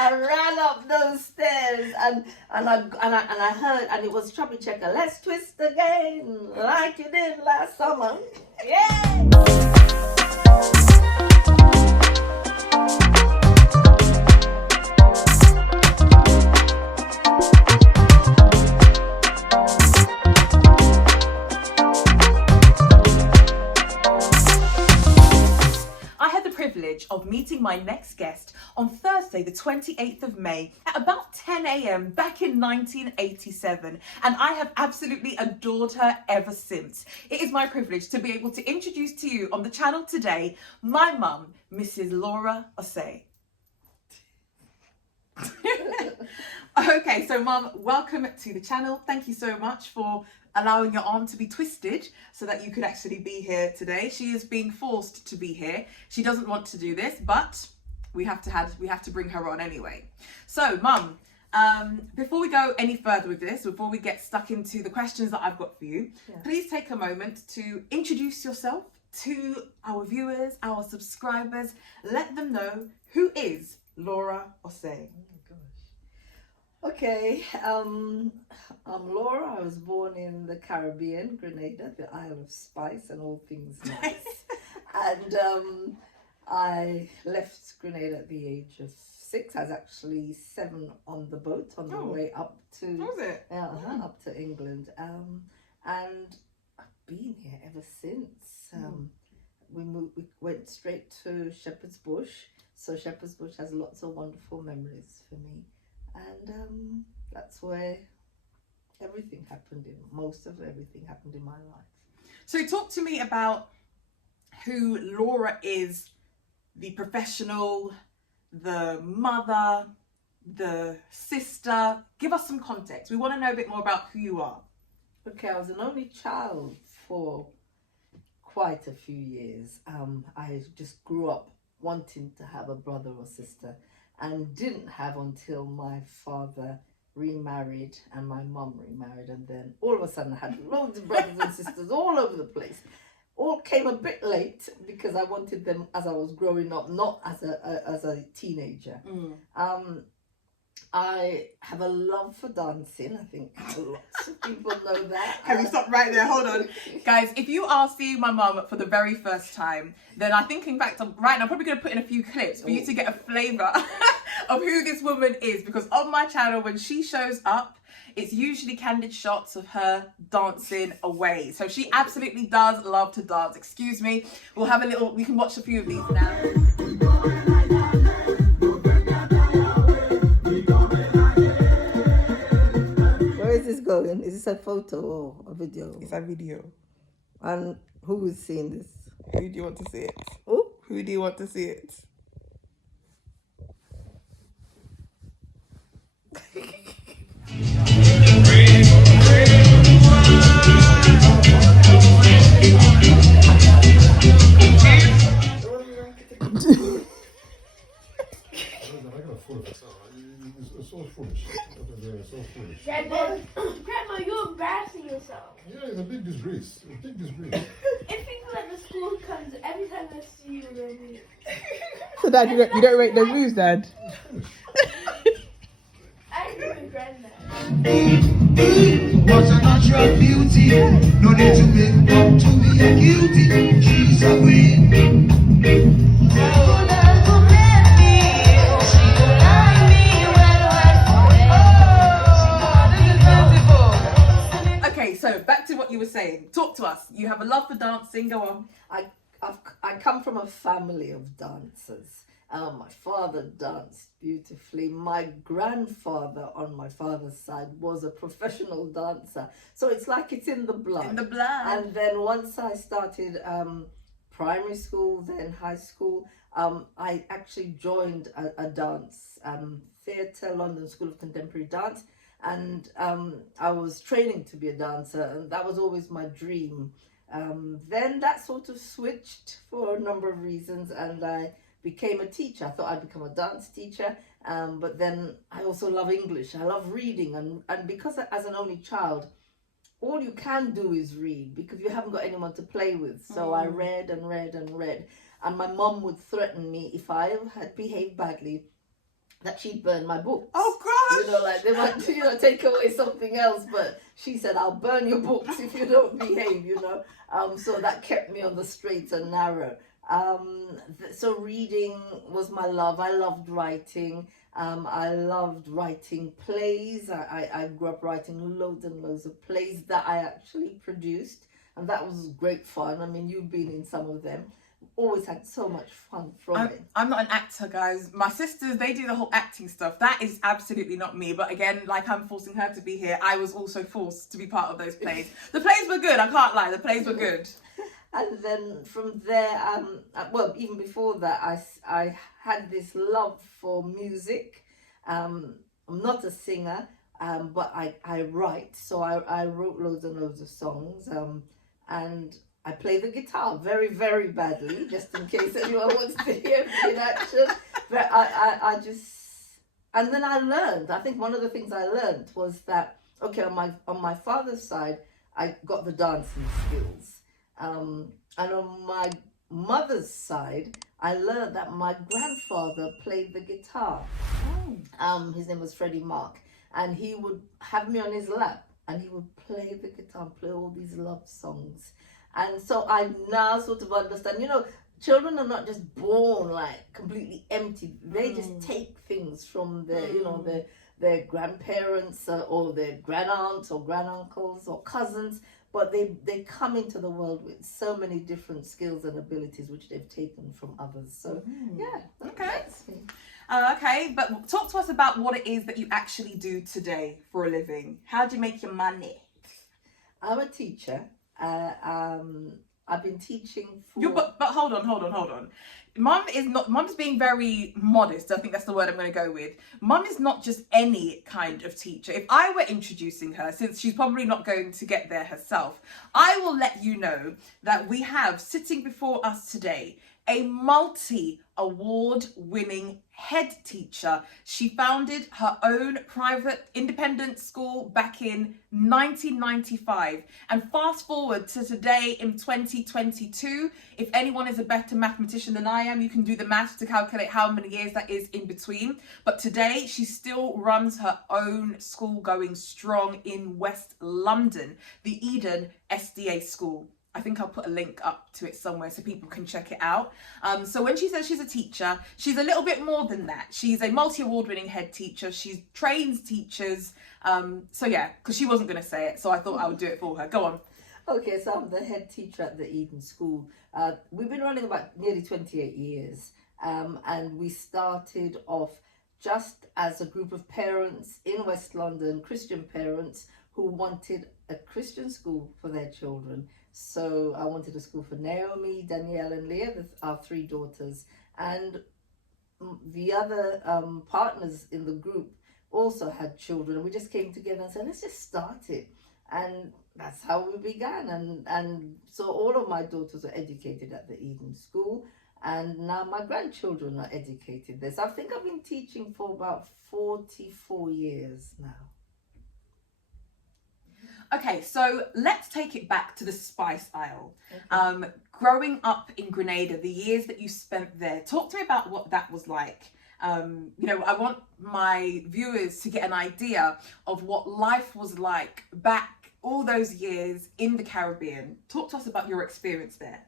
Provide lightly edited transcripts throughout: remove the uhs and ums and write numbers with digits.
I ran up those stairs and I heard, and it was Chubby Checker. Let's twist again like you did last summer. Yay! Of meeting my next guest on Thursday the 28th of May at about 10 a.m. back in 1987, and I have absolutely adored her ever since. It is my privilege to be able to introduce to you on the channel today my mum, Mrs. Laura Osei. Okay, so Mum, welcome to the channel. Thank you so much for allowing your arm to be twisted so that you could actually be here today. She is being forced to be here. She doesn't want to do this, but we have to bring her on anyway. So Mum, before we go any further with this, before we get stuck into the questions that I've got for you, please take a moment to introduce yourself to our viewers, our subscribers. Let them know who is Laura Osei. Okay, I'm Laura. I was born in the Caribbean, Grenada, the Isle of Spice and all things nice. And I left Grenada at the age of 6. I was actually 7 on the boat on the way up to up to England. And I've been here ever since. We went straight to Shepherd's Bush. So Shepherd's Bush has lots of wonderful memories for me. And that's where most of everything happened in my life. So talk to me about who Laura is, the professional, the mother, the sister. Give us some context. We want to know a bit more about who you are. Okay, I was an only child for quite a few years. I just grew up wanting to have a brother or sister, and didn't have until my father remarried and my mum remarried, and then all of a sudden I had loads of brothers and sisters all over the place. All came a bit late because I wanted them as I was growing up, not as a teenager. I have a love for dancing. I think lots of people know that. Can we stop right there? Hold on. Guys, if you are seeing my mum for the very first time, then I think, in fact, right now I'm probably going to put in a few clips for you to get a flavour of who this woman is. Because on my channel, when she shows up, it's usually candid shots of her dancing away. So she absolutely does love to dance. Excuse me. We'll have a little, we can watch a few of these now. Where is this going? Is this a photo or a video? It's a video. And who is seeing this? Who do you want to see it? Oh? Who do you want to see it? Grandma, you're embarrassing yourself. Yeah, it's a big disgrace. A big disgrace. If people at the school comes, every time they see you, they'll leave. So Dad, you don't rate the moves, Dad? I agree with Granddad. Was a natural beauty. No need to make up to be a guilty. She's a queen. Okay, so back to what you were saying. Talk to us. You have a love for dancing. Go on. I come from a family of dancers. My father danced beautifully. My grandfather on my father's side was a professional dancer. So it's like it's in the blood. In the blood. And then once I started primary school, then high school, I actually joined a dance theatre, London School of Contemporary Dance. And I was training to be a dancer, and that was always my dream. Then that sort of switched for a number of reasons, and I became a teacher. I thought I'd become a dance teacher, but then I also love English. I love reading, and because as an only child, all you can do is read because you haven't got anyone to play with. So I read and read and read, and my mum would threaten me if I had behaved badly. that she'd burn my books. Oh gosh! You know, like they want to, take away something else, but she said, "I'll burn your books if you don't behave." So that kept me on the straight and narrow. So reading was my love. I loved writing. I loved writing plays. I grew up writing loads and loads of plays that I actually produced, and that was great fun. I mean, you've been in some of them. Always had so much fun from it. I'm not an actor, guys. My sisters, they do the whole acting stuff. That is absolutely not me. But again, like I'm forcing her to be here, I was also forced to be part of those plays. The plays were good, I can't lie. The plays were good. And then from there, well, even before that, I had this love for music. I'm not a singer, but I write. So I wrote loads and loads of songs. And I play the guitar very, very badly, just in case anyone wants to hear me in action. But and then I learned. I think one of the things I learned was that, okay, on my father's side, I got the dancing skills. And on my mother's side, I learned that my grandfather played the guitar. His name was Freddie Mark, and he would have me on his lap, and he would play the guitar and play all these love songs. And so I now sort of understand, children are not just born like completely empty. They just take things from their grandparents or their granddaunts or granduncles or cousins, but they come into the world with so many different skills and abilities which they've taken from others. So that's me. Okay, but talk to us about what it is that you actually do today for a living. How do you make your money? I'm a teacher. I've been teaching for... But hold on. Mum's being very modest. I think that's the word I'm going to go with. Mum is not just any kind of teacher. If I were introducing her, since she's probably not going to get there herself, I will let you know that we have sitting before us today a multi-award-winning head teacher. She founded her own private independent school back in 1995. And fast forward to today in 2022, if anyone is a better mathematician than I am, you can do the maths to calculate how many years that is in between. But today, she still runs her own school going strong in West London, the Eden SDA School. I think I'll put a link up to it somewhere so people can check it out. So when she says she's a teacher, she's a little bit more than that. She's a multi-award-winning head teacher. She trains teachers. So yeah, because she wasn't going to say it, so I thought I would do it for her. Go on. Okay, so I'm the head teacher at the Eden School. We've been running about nearly 28 years. And we started off just as a group of parents in West London, Christian parents, who wanted a Christian school for their children. So I wanted a school for Naomi, Danielle and Leah, our three daughters. And the other partners in the group also had children. We just came together and said, let's just start it. And that's how we began. And so all of my daughters are educated at the Eden School. And now my grandchildren are educated there. So I think I've been teaching for about 44 years now. Okay, so let's take it back to the spice aisle. Okay. Growing up in Grenada, the years that you spent there, talk to me about what that was like. I want my viewers to get an idea of what life was like back all those years in the Caribbean. Talk to us about your experience there.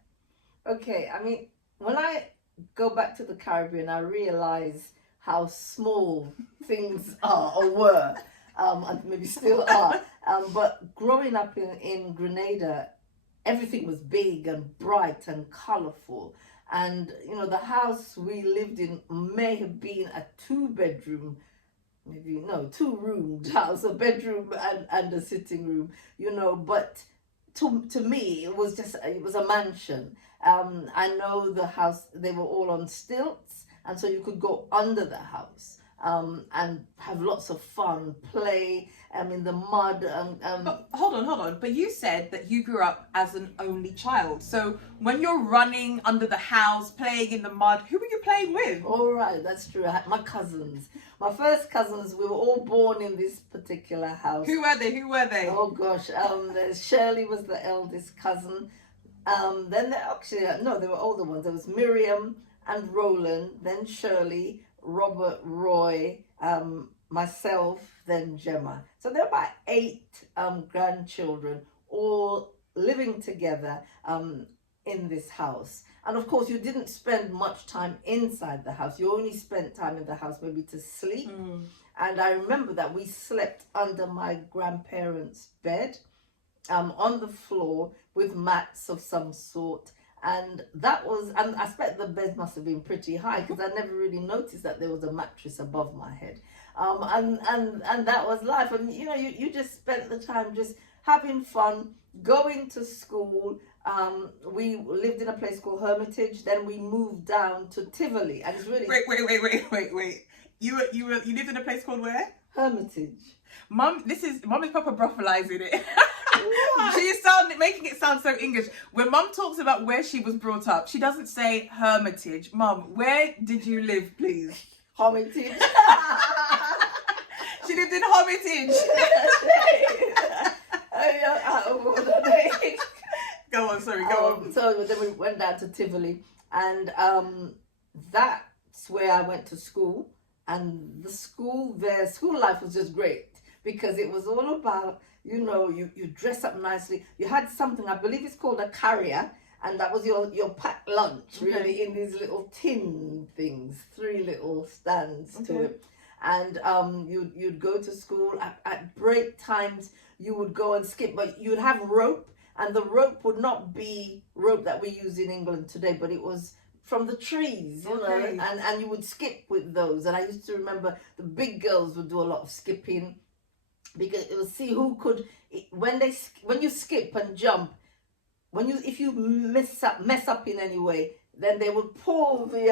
Okay, I mean, when I go back to the Caribbean, I realize how small things are or were. And maybe still are. But growing up in Grenada, everything was big and bright and colourful. And, the house we lived in may have been a two-roomed house, a bedroom and a sitting room, but to me, it was a mansion. I know the house, they were all on stilts, and so you could go under the house. And have lots of fun, play in the mud. But hold on. But you said that you grew up as an only child. So when you're running under the house, playing in the mud, who were you playing with? All right, that's true. I had my cousins. My first cousins, we were all born in this particular house. Who were they? Oh gosh, Shirley was the eldest cousin. Then they were older ones. There was Miriam and Roland, then Shirley, Robert, Roy, myself, then Gemma. So there are about 8 grandchildren all living together in this house. And of course, you didn't spend much time inside the house. You only spent time in the house maybe to sleep. And I remember that we slept under my grandparents' bed on the floor with mats of some sort. And I expect the bed must have been pretty high because I never really noticed that there was a mattress above my head. And that was life. And you just spent the time just having fun, going to school. We lived in a place called Hermitage. Then we moved down to Tivoli, and it's really Wait. You lived in a place called where? Hermitage. Mum is proper brothalizing it. She's making it sound so English. When Mum talks about where she was brought up, she doesn't say Hermitage. Mum, where did you live, please? Hermitage. She lived in Hermitage. Go on, sorry, go on. So then we went down to Tivoli, and that's where I went to school. And the school life was just great because it was all about, you dress up nicely. You had something, I believe it's called a carrier, and that was your packed lunch, really, in these little tin things, 3 little stands to it. And you'd go to school at break times. You would go and skip, but you'd have rope, and the rope would not be rope that we use in England today, but it was from the trees, you know, and you would skip with those. And I used to remember the big girls would do a lot of skipping because it was see who could when you skip and jump, if you mess up in any way, then they would pull the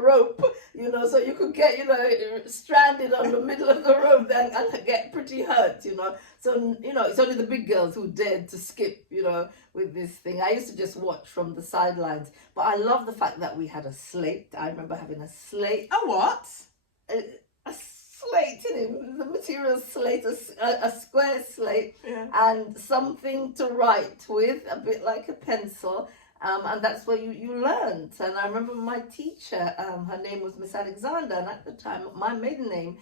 rope, so you could get, stranded on the middle of the rope and get pretty hurt, So, it's only the big girls who dared to skip, with this thing. I used to just watch from the sidelines. But I love the fact that we had a slate. I remember having a slate. A what? A slate, the material slate, a square slate, and something to write with, a bit like a pencil. And that's where you learned. And I remember my teacher, her name was Miss Alexander, and at the time, my maiden name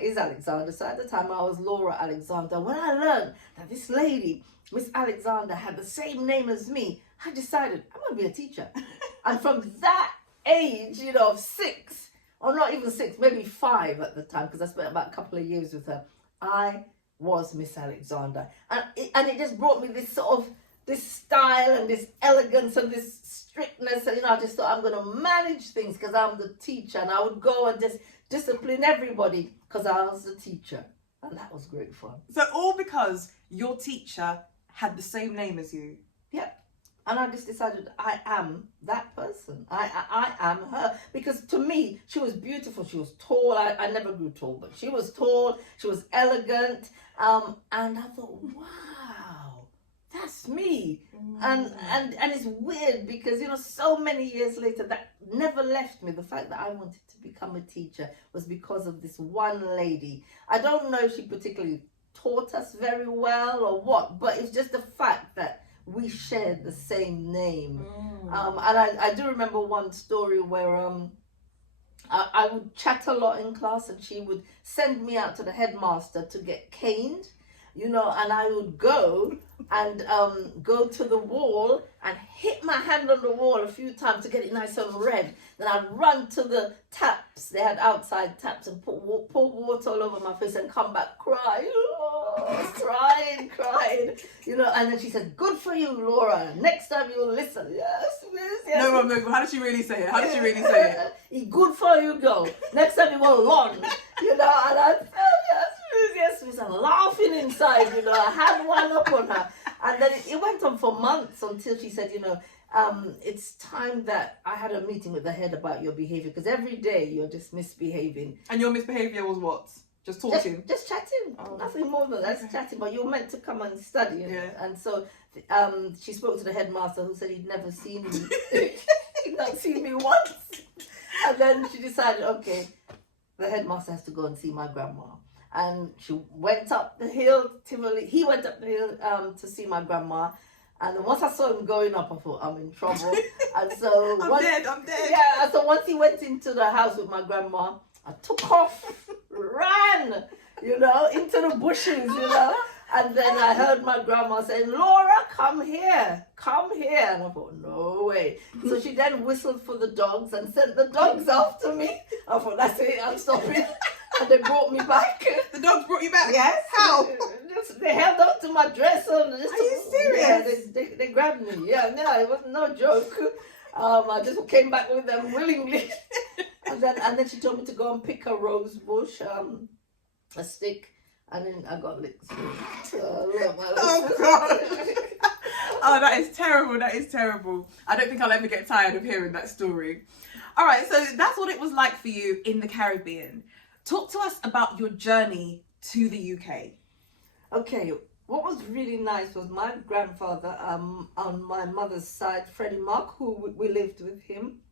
is Alexander. So at the time, I was Laura Alexander. When I learned that this lady, Miss Alexander, had the same name as me, I decided I'm going to be a teacher. And from that age, of 6, or not even 6, maybe 5 at the time, because I spent about a couple of years with her, I was Miss Alexander. And it just brought me this sort of this style and this elegance and this strictness, and I just thought I'm going to manage things because I'm the teacher, and I would go and just discipline everybody because I was the teacher, and that was great fun. So all because your teacher had the same name as you? Yeah, and I just decided I am that person. I am her, because to me she was beautiful. She was tall. I never grew tall, but she was tall. She was elegant, and I thought, wow. That's me. And it's weird because, so many years later, that never left me. The fact that I wanted to become a teacher was because of this one lady. I don't know if she particularly taught us very well or what, but it's just the fact that we shared the same name. And I do remember one story where I would chat a lot in class, and she would send me out to the headmaster to get caned. And I would go and go to the wall and hit my hand on the wall a few times to get it nice and red. Then I'd run to the taps. They had outside taps, and pour water all over my face and come back crying, crying. And then she said, "Good for you, Laura. Next time you'll listen." Yes, yes. No. How did she really say it? Good for you, girl. Next time you won't run. And I felt yes, miss, and laughing inside, I had one up on her. And then it went on for months until she said, it's time that I had a meeting with the head about your behavior, because every day you're just misbehaving. And your misbehavior was what? Just talking? Just chatting. Nothing more than that. Just chatting. But you're meant to come and study. And so she spoke to the headmaster, who said he'd never seen me. He'd not seen me once. And then she decided, okay, the headmaster has to go and see my grandma. And she went up the hill, Tivoli. He went up the hill to see my grandma. And then once I saw him going up, I thought, I'm in trouble. And so I'm dead. Yeah, and so once he went into the house with my grandma, I took off, ran, into the bushes. And then I heard my grandma saying, Laura, come here. And I thought, no way. So she then whistled for the dogs and sent the dogs after me. I thought, that's it, I'm stopping. And they brought me back. The dogs brought you back? Yes. How? They held on to my dress. And Are you serious? Yeah, they grabbed me. Yeah, no, it was no joke. I just came back with them willingly. and then she told me to go and pick a rose bush, a stick. And then I got licked. Oh, God. Oh, that is terrible. I don't think I'll ever get tired of hearing that story. All right, so that's what it was like for you in the Caribbean. Talk to us about your journey to the UK. Okay, what was really nice was my grandfather, on my mother's side, Freddie Mark, who we lived with him,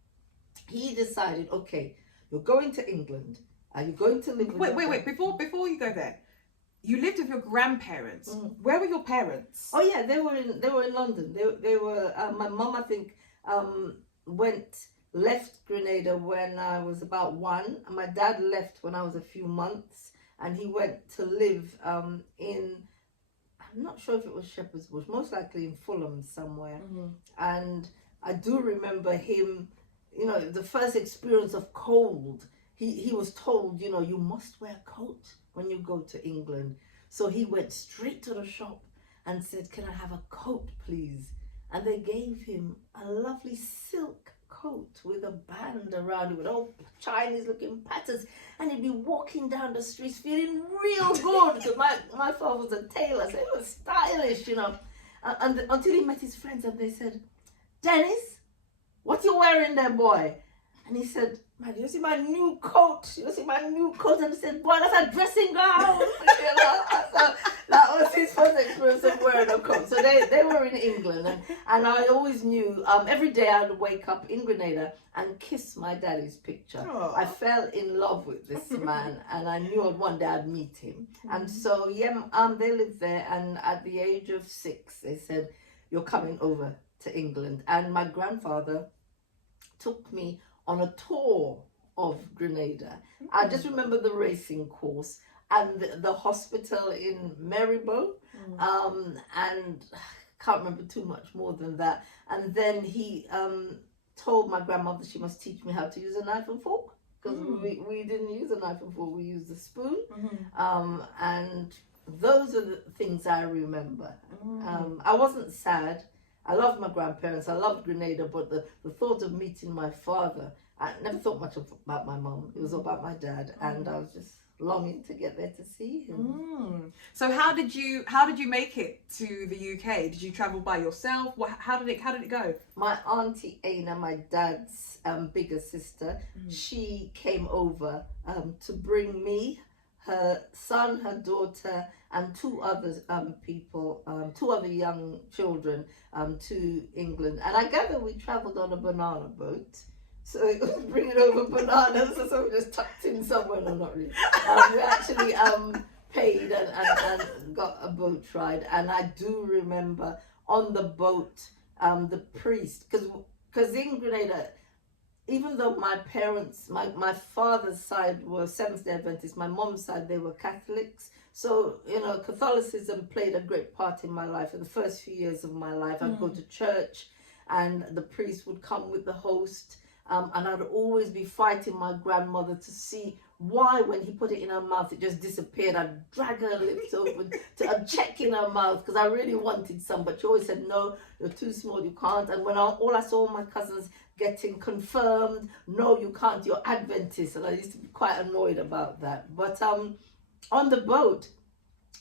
he decided, okay, you're going to England. Are you going to live with Wait, before you go there. You lived with your grandparents. Where were your parents? Oh yeah, they were in London. They were my mum, I think, left Grenada when I was about 1. And my dad left when I was a few months, and he went to live in, I'm not sure if it was Shepherd's Bush, most likely in Fulham somewhere. And I do remember him, the first experience of cold. He was told, you must wear a coat when you go to England. So he went straight to the shop and said, can I have a coat, please? And they gave him a lovely silk coat with a band around it with all Chinese looking patterns. And he'd be walking down the streets feeling real good. Because my father was a tailor, so he was stylish, And until he met his friends and they said, Dennis, what you wearing there, boy? And he said, man, you see my new coat? And he said, boy, that's a dressing gown. So that was his first experience of wearing a coat. So they were in England. And I always knew, every day I'd wake up in Grenada and kiss my daddy's picture. Aww. I fell in love with this man, and I knew one day I'd meet him. And so, they lived there. And at the age of 6, they said, you're coming over to England. And my grandfather took me on a tour of Grenada. I just remember the racing course and the hospital in Marylebone, and can't remember too much more than that. And then he told my grandmother she must teach me how to use a knife and fork, because we didn't use a knife and fork, we used a spoon. And those are the things I remember. I wasn't sad. I loved my grandparents, I loved Grenada, but the thought of meeting my father, I never thought much about my mum. It was all about my dad, and I was just longing to get there to see him. So how did you make it to the UK? Did you travel by yourself? How did it go? My auntie Aina, my dad's bigger sister, she came over to bring me, her son, her daughter, and 2 other people, 2 other young children to England. And I gather we travelled on a banana boat. So it was bringing over bananas, so we just tucked in somewhere. No, not really. We actually paid and got a boat ride. And I do remember on the boat, the priest, because in Grenada, even though my parents, my father's side were Seventh-day Adventists, my mom's side, they were Catholics. So, Catholicism played a great part in my life. In the first few years of my life, I'd go to church and the priest would come with the host. And I'd always be fighting my grandmother to see why, when he put it in her mouth, it just disappeared. I'd drag her lips open to check in her mouth, because I really wanted some. But she always said, no, you're too small, you can't. And when all I saw my cousins getting confirmed, no, you can't, you're Adventist. And I used to be quite annoyed about that. But on the boat,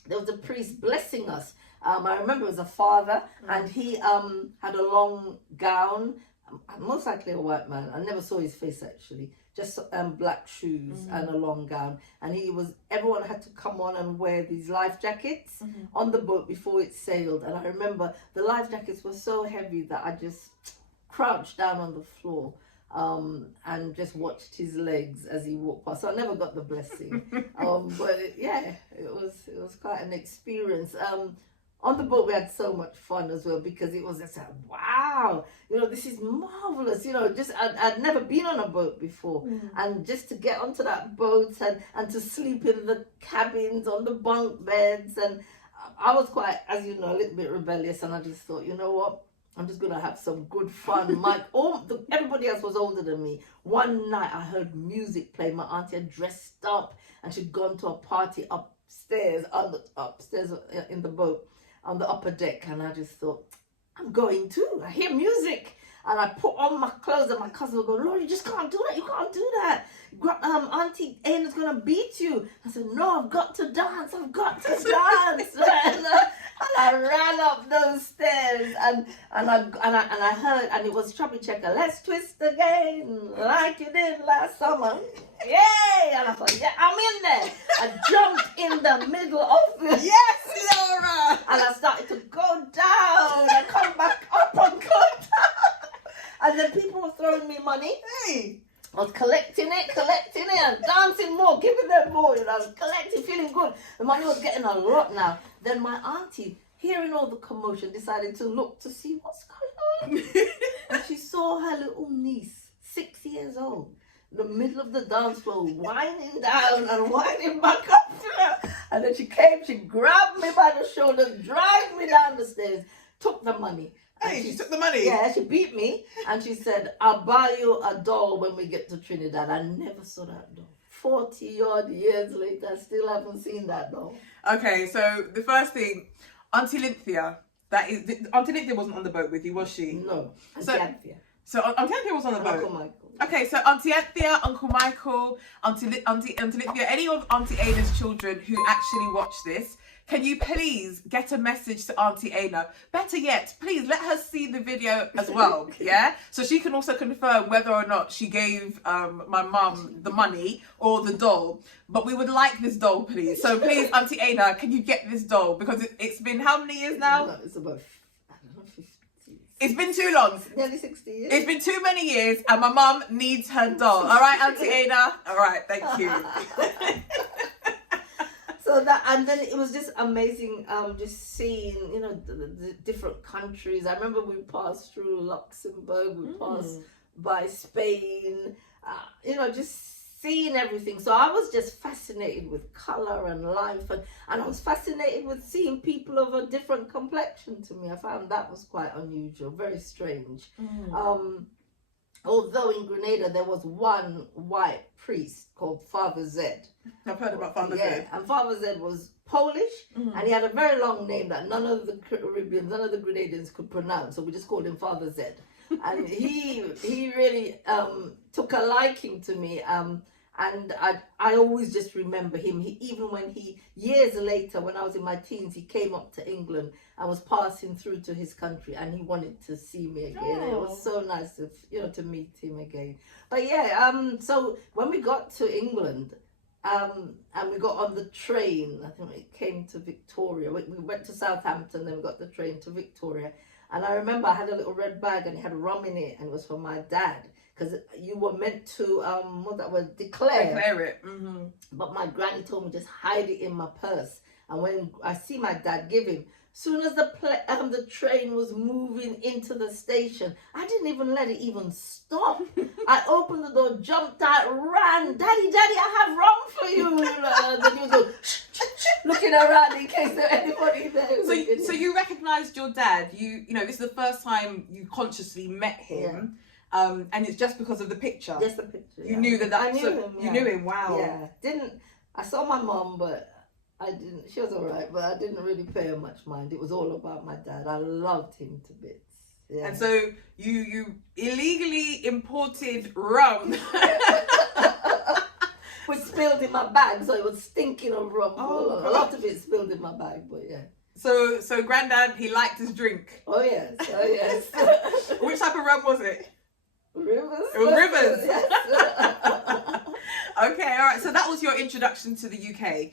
there was a priest blessing us. I remember it was a father, and he had a long gown, most likely a white man. I never saw his face actually. Just black shoes and a long gown. And everyone had to come on and wear these life jackets on the boat before it sailed. And I remember the life jackets were so heavy that I just crouched down on the floor and just watched his legs as he walked past. So I never got the blessing. But it was quite an experience. On the boat, we had so much fun as well because it was just like, wow, this is marvelous. Just I'd never been on a boat before, and just to get onto that boat and to sleep in the cabins on the bunk beds, and I was quite, as you know, a little bit rebellious, and I just thought, you know what? I'm just gonna have some good fun. Everybody else was older than me. One night I heard music play. My auntie had dressed up and she'd gone to a party upstairs in the boat on the upper deck, and I just thought, I'm going too. I hear music, and I put on my clothes, and my cousin would go, Lord, you just can't do that. You can't do that. Auntie Anna's gonna beat you. I said, no, I've got to dance. I've got to dance. and I ran up those stairs, and I heard, and it was Chubby Checker. Let's twist again, like you did last summer. Yay! And I thought, yeah, I'm in there. I jumped in the middle of the Yes, Laura! and I started to go down and come back up and go down. And then people were throwing me money. Hey! I was collecting it and dancing more, giving them more. I was collecting, feeling good. The money was getting a lot now. Then my auntie, hearing all the commotion, decided to look to see what's going on. And she saw her little niece, 6 years old, in the middle of the dance floor, whining down and whining back up. And then she came, she grabbed me by the shoulder, dragged me down the stairs, took the money. Hey, she took the money? Yeah, she beat me, and she said, I'll buy you a doll when we get to Trinidad. I never saw that doll. 40 odd years later, I still haven't seen that doll. Okay, so the first thing, Auntie Lynthia, Auntie Lynthia wasn't on the boat with you, was she? No, So- Auntie Anthea. So Auntie Anthea was on the And boat. Uncle Michael. Okay, so Auntie Anthea, Uncle Michael, Auntie Lynthia, any of Auntie Ana's children who actually watch this, can you please get a message to Auntie Ana? Better yet, please let her see the video as well, yeah? So she can also confirm whether or not she gave my mum the money or the doll. But we would like this doll, please. So please, Auntie Ana, can you get this doll? Because it's been how many years now? No, it's about, I don't know, 50. It's been too long. Nearly 60 years. It's been too many years and my mum needs her doll. All right, Auntie Ana? All right, thank you. So that, and then it was just amazing, just seeing, the different countries. I remember we passed through Luxembourg, we passed by Spain, just seeing everything. So I was just fascinated with color and life, and I was fascinated with seeing people of a different complexion to me. I found that was quite unusual, very strange. Although in Grenada there was one white priest called Father Zed. I've heard about Father Yeah, Zed. and Father Zed was Polish, and he had a very long name that none of the Caribbeans, none of the Grenadians could pronounce, so we just called him Father Zed. And he really took a liking to me, and I always just remember him. Even when years later, when I was in my teens, he came up to England. I was passing through to his country, and he wanted to see me again. It was so nice to meet him again. But yeah, so when we got to England, and we got on the train, I think it came to Victoria. We went to Southampton, then we got the train to Victoria. And I remember I had a little red bag, and it had rum in it, and it was for my dad. Because you were meant to, declare it. But my granny told me just hide it in my purse. And when I see my dad give him, soon as the train was moving into the station, I didn't even let it even stop. I opened the door, jumped out, ran, Daddy, I have rum for you. And then he was going, shh, shh, shh, looking around in case there was anybody there. So you recognised your dad. You know, this is the first time you consciously met him. And it's just because of the picture. Just the picture. You knew that. I knew him. You knew him. Wow. Yeah. I saw my mom, but I didn't. She was alright, but I didn't really pay her much mind. It was all about my dad. I loved him to bits. Yeah. And so you illegally imported rum. was spilled in my bag, so it was stinking of rum. Oh, a lot of it spilled in my bag, but yeah. So Granddad, he liked his drink. Oh yes. Which type of rum was it? Rivers. It was Rivers. Yes. Okay, all right. So that was your introduction to the UK.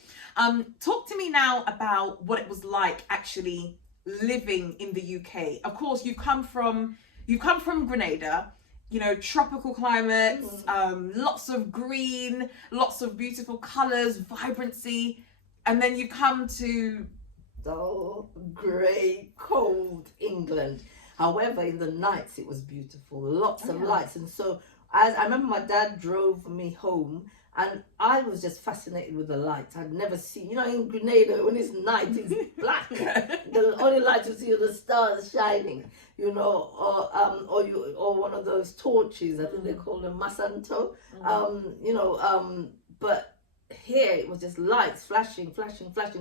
Talk to me now about what it was like actually living in the UK. Of course, you've come from Grenada. You know, tropical climates, lots of green, lots of beautiful colours, vibrancy, and then you come to dull, grey, cold England. However, in the nights it was beautiful, lots of lights. And so as I remember, my dad drove me home, and I was just fascinated with the lights. I'd never seen, you know, in Grenada when it's night, it's black. The only light you see are the stars shining, you know, or one of those torches. I think they call them masanto. You know, but here it was just lights flashing,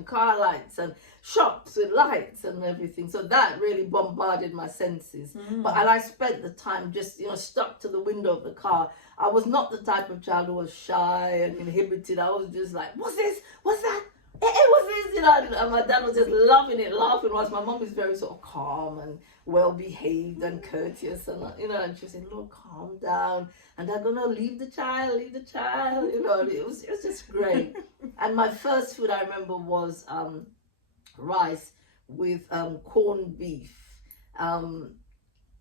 car lights and shops with lights and everything. So that really bombarded my senses. And I spent the time just, you know, stuck to the window of the car. I was not the type of child who was shy and inhibited. I was just like, what's this? What's that? What's this? You know, and my dad was just loving it, laughing, whilst my mom is very sort of calm and well-behaved and courteous, and you know, and she was saying, look, calm down, and they're gonna leave the child, you know. It was just great. And my first food I remember was rice with corned beef, and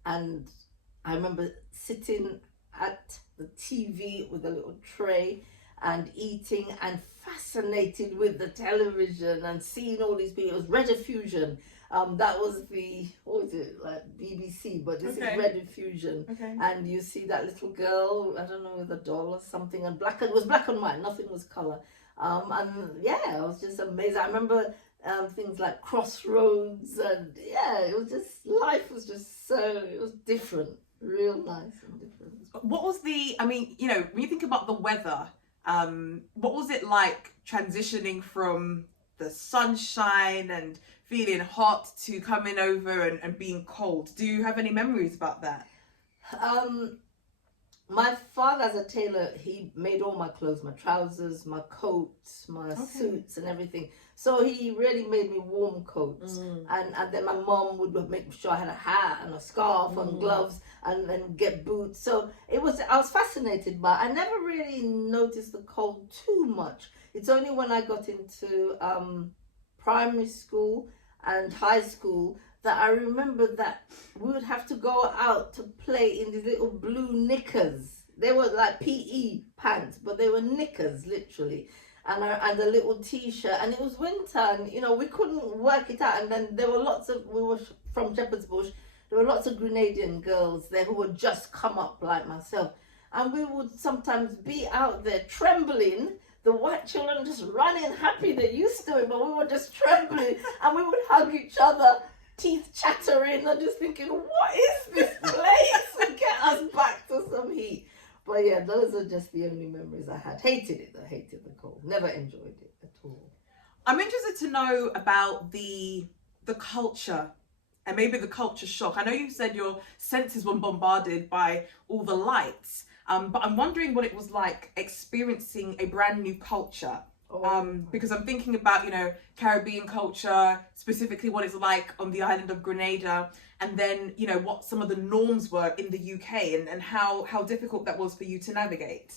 I remember sitting at the TV with a little tray and eating and fascinated with the television and seeing all these people. It was Rediffusion. That was the, what was it, like BBC, but this is Rediffusion. And you see that little girl, I don't know, with a doll or something, and it was black and white, nothing was colour. And yeah, it was just amazing. I remember things like Crossroads, and yeah, it was just, life was just so, it was different, real nice and different. What was I mean, you know, when you think about the weather, what was it like transitioning from the sunshine and feeling hot to coming over and being cold? Do you have any memories about that? My father, as a tailor, he made all my clothes, my trousers, my coats, my suits and everything. So he really made me warm coats. And then my mom would make sure I had a hat and a scarf and gloves and then get boots. So I was fascinated by it. I never really noticed the cold too much. It's only when I got into primary school and high school that I remember that we would have to go out to play in these little blue knickers. They were like PE pants, but they were knickers, literally. And a little t-shirt, and it was winter, and you know, we couldn't work it out. And then there were we were from Shepherd's Bush, there were lots of Grenadian girls there who would just come up like myself. And we would sometimes be out there trembling, the white children just running happy, they're used to it, but we were just trembling, and we would hug each other, teeth chattering, and just thinking, what is this place? And get us back to some heat. But yeah, those are just the only memories I had. Hated it, I hated the cold. Never enjoyed it at all. I'm interested to know about the culture and maybe the culture shock. I know you said your senses were bombarded by all the lights, but I'm wondering what it was like experiencing a brand new culture. Because I'm thinking about, you know, Caribbean culture, specifically what it's like on the island of Grenada, and then, you know, what some of the norms were in the UK and how difficult that was for you to navigate.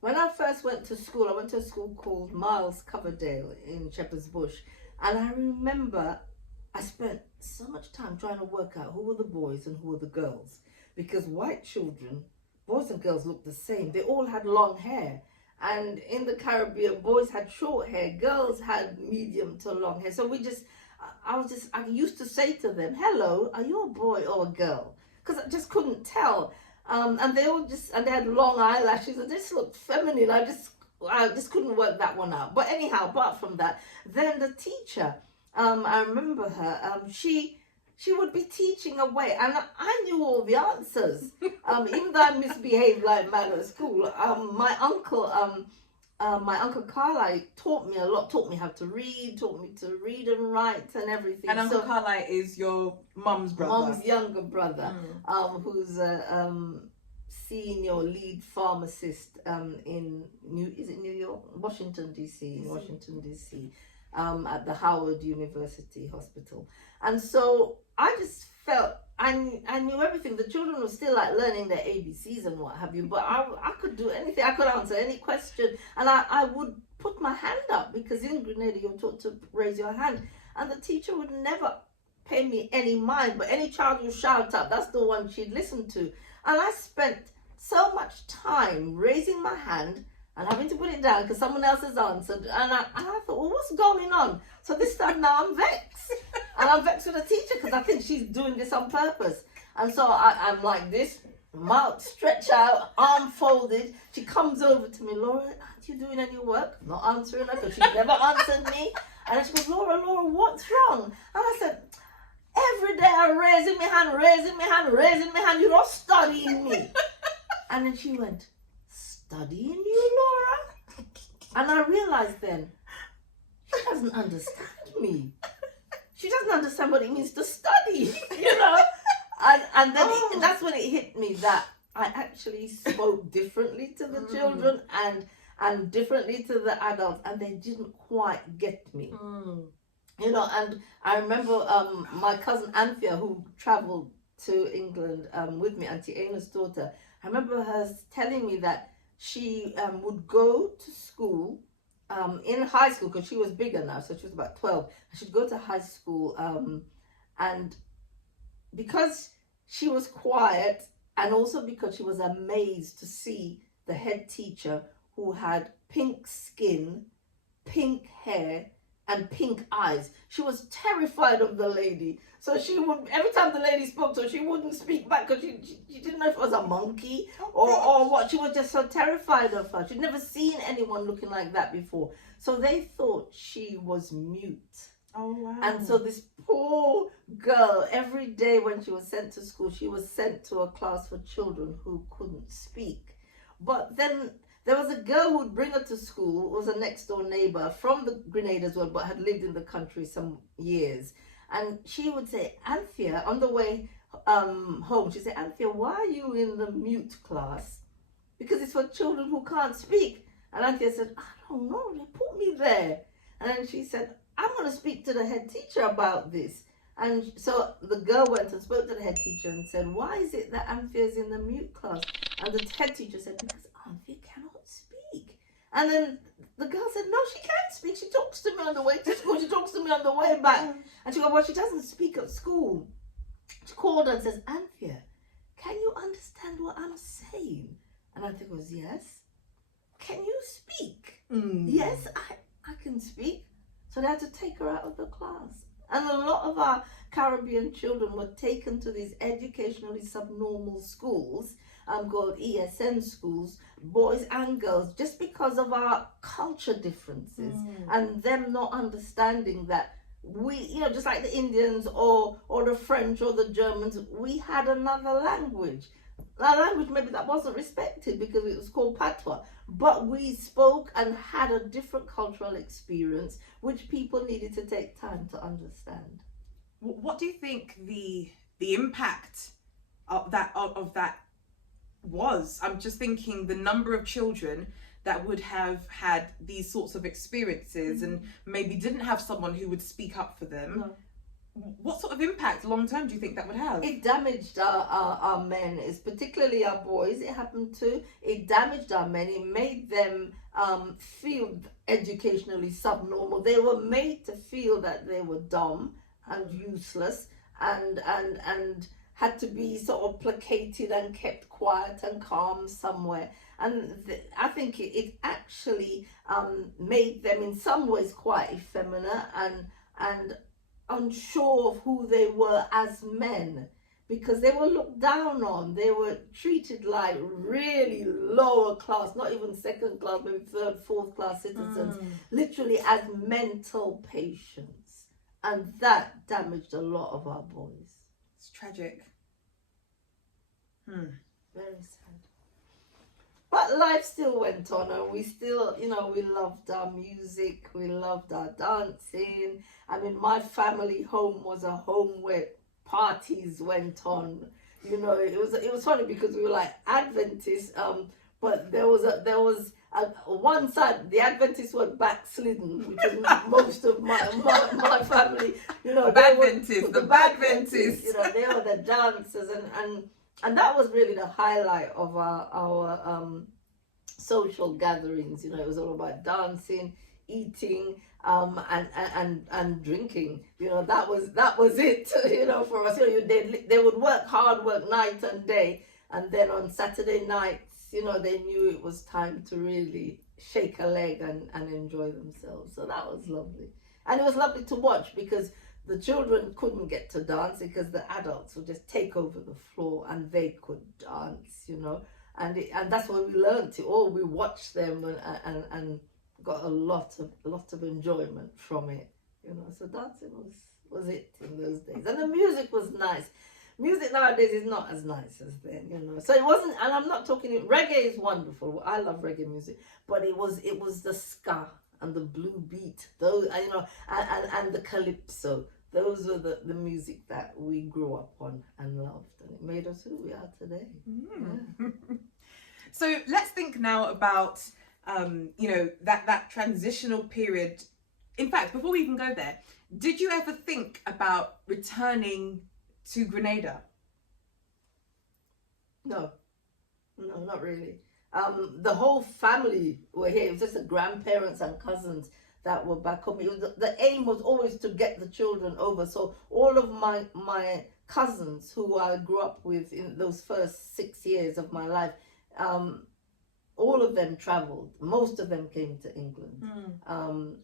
When I first went to school, I went to a school called Miles Coverdale in Shepherd's Bush, and I remember I spent so much time trying to work out who were the boys and who were the girls, because white children, boys and girls, looked the same. They all had long hair. And in the Caribbean, boys had short hair, girls had medium to long hair. So I used to say to them, hello, are you a boy or a girl? Because I just couldn't tell. And they had long eyelashes, and they just looked feminine. I just couldn't work that one out. But anyhow, apart from that, then the teacher, I remember her, she would be teaching away, and I knew all the answers. Even though I misbehaved like mad at school, my uncle Carlisle taught me a lot, taught me how to read, taught me to read and write and everything. And Uncle Carlisle is your mum's brother? Mum's younger brother, who's a senior lead pharmacist in New York? Washington, D.C., at the Howard University Hospital. And so I just felt, I knew everything. The children were still like learning their ABCs and what have you, but I could do anything. I could answer any question, and I would put my hand up, because in Grenada you're taught to raise your hand, and the teacher would never pay me any mind, but any child you shout up, that's the one she'd listen to. And I spent so much time raising my hand and having to put it down because someone else has answered. And I thought, well, what's going on? So this time now I'm vexed. And I'm vexed with the teacher because I think she's doing this on purpose. And so I'm like this, mouth stretched out, arm folded. She comes over to me, Laura, aren't you doing any work? Not answering her because she never answered me. And then she goes, Laura, what's wrong? And I said, every day I'm raising my hand, you're not studying me. And then she went, studying you, Laura? And I realized then, she doesn't understand me. She doesn't understand what it means to study, you know? And then that's when it hit me that I actually spoke differently to the children and differently to the adults, and they didn't quite get me. You know, and I remember my cousin Anthea, who traveled to England with me, Auntie Ana's daughter. I remember her telling me that she would go to school in high school, because she was bigger now, so she was about 12. She'd go to high school, and because she was quiet, and also because she was amazed to see the head teacher who had pink skin, pink hair, and pink eyes. She was terrified of the lady. So she would, every time the lady spoke to her, she wouldn't speak back because she didn't know if it was a monkey or what. She was just so terrified of her. She'd never seen anyone looking like that before. So they thought she was mute. Oh, wow. And so this poor girl, every day when she was sent to school, she was sent to a class for children who couldn't speak. But then there was a girl who would bring her to school, was a next door neighbor from the Grenada as well, but had lived in the country some years. And she would say, Anthea, on the way home, she'd say, Anthea, why are you in the mute class? Because it's for children who can't speak. And Anthea said, I don't know, they put me there. And then she said, I'm going to speak to the head teacher about this. And so the girl went and spoke to the head teacher and said, why is it that Anthea's in the mute class? And the head teacher said, because Anthea cannot speak. And then the girl said, no, she can speak. She talks to me on the way to school. She talks to me on the way back. And she goes, well, she doesn't speak at school. She called her and says, Anthea, can you understand what I'm saying? And Anthea goes, yes. Can you speak? Yes, I can speak. So they had to take her out of the class. And a lot of our Caribbean children were taken to these educationally subnormal schools, called ESN schools, boys and girls, just because of our culture differences and them not understanding that we, you know, just like the Indians or the French or the Germans, we had another language. A language maybe that wasn't respected because it was called patois, but we spoke and had a different cultural experience which people needed to take time to understand. What do you think the impact of that was? I'm just thinking the number of children that would have had these sorts of experiences and maybe didn't have someone who would speak up for them. No. What sort of impact long term do you think that would have? It damaged our men, it's particularly our boys. It happened to. It damaged our men. It made them feel educationally subnormal. They were made to feel that they were dumb and useless and had to be sort of placated and kept quiet and calm somewhere. And I think it actually made them in some ways quite effeminate and unsure of who they were as men, because they were looked down on. They were treated like really lower class, not even second class, maybe third, fourth class citizens, literally as mental patients. And that damaged a lot of our boys. It's tragic. Very sad. But life still went on, and we still, you know, we loved our music, we loved our dancing. I mean, my family home was a home where parties went on. You know, it was funny because we were like Adventists, but there was one side, the Adventists were backslidden, which is most of my family. You know, the Badventists. You know, they were the dancers, and that was really the highlight of our social gatherings. You know, it was all about dancing, eating, and drinking. You know, that was it. You know, for us, you know, they would work hard, work night and day, and then on Saturday nights, you know, they knew it was time to really shake a leg and enjoy themselves. So that was lovely. And it was lovely to watch because the children couldn't get to dance because the adults would just take over the floor and they could dance, you know. And that's why we learned it all. We watched them and got a lot of enjoyment from it, you know. So dancing was it in those days. And the music was nice. Music nowadays is not as nice as then, you know. So it wasn't, and I'm not talking, reggae is wonderful. I love reggae music, but it was the ska and the blue beat, those, you know, and the calypso. Those were the music that we grew up on and loved, and it made us who we are today. Yeah. So let's think now about, you know, that transitional period. In fact, before we even go there, did you ever think about returning to Grenada? No, not really. The whole family were here. It was just the grandparents and cousins that were back home. It was, the aim was always to get the children over. So all of my cousins who I grew up with in those first 6 years of my life, all of them traveled. Most of them came to England.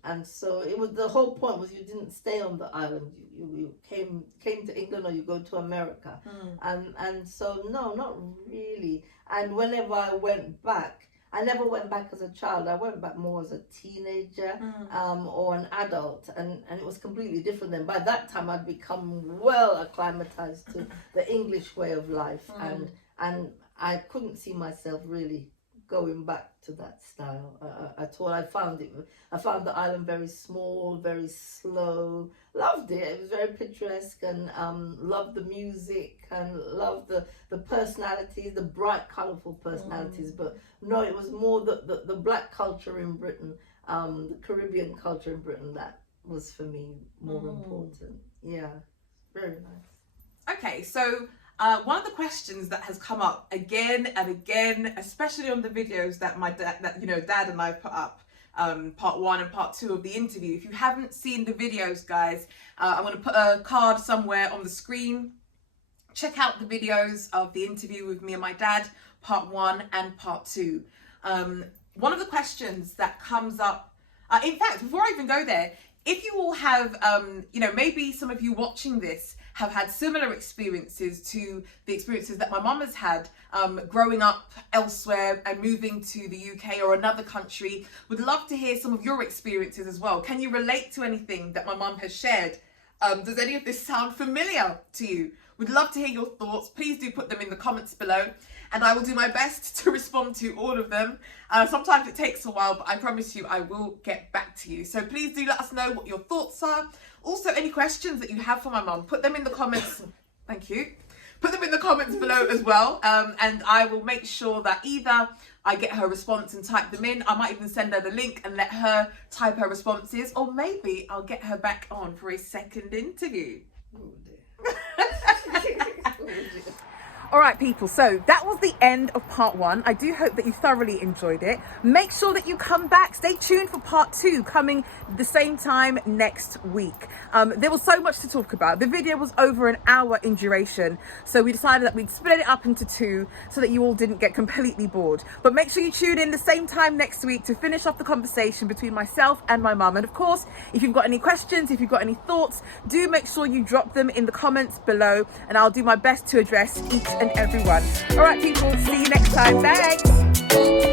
And so it was, the whole point was you didn't stay on the island. You came to England or you go to America. And so no, not really. And whenever I went back, I never went back as a child. I went back more as a teenager or an adult, and it was completely different then. By that time, I'd become well acclimatized to the English way of life, and I couldn't see myself really going back to that style at all. I found the island very small, very slow. Loved it. It was very picturesque, and loved the music and loved the personalities, the bright, colourful personalities. But no, it was more the black culture in Britain, the Caribbean culture in Britain that was for me more important. Yeah, very nice. Okay, so one of the questions that has come up again and again, especially on the videos that Dad and I put up, part 1 and part 2 of the interview. If you haven't seen the videos, guys, I'm going to put a card somewhere on the screen. Check out the videos of the interview with me and my dad, part 1 and part 2. One of the questions that comes up, in fact, before I even go there, if you all have, maybe some of you watching this have had similar experiences to the experiences that my mum has had growing up elsewhere and moving to the UK or another country, would love to hear some of your experiences as well. Can you relate to anything that my mum has shared? Does any of this sound familiar to you? Would love to hear your thoughts. Please do put them in the comments below, and I will do my best to respond to all of them. Sometimes it takes a while, but I promise you I will get back to you. So please do let us know what your thoughts are. Also, any questions that you have for my mum, put them in the comments. Thank you. Put them in the comments below as well, and I will make sure that either I get her response and type them in. I might even send her the link and let her type her responses, or maybe I'll get her back on for a second interview. All right, people, so that was the end of part 1. I do hope that you thoroughly enjoyed it. Make sure that you come back. Stay tuned for part 2 coming the same time next week. There was so much to talk about. The video was over an hour in duration, so we decided that we'd split it up into 2 so that you all didn't get completely bored. But make sure you tune in the same time next week to finish off the conversation between myself and my mum. And of course, if you've got any questions, if you've got any thoughts, do make sure you drop them in the comments below, and I'll do my best to address each and every one. All right, people, see you next time. Thanks.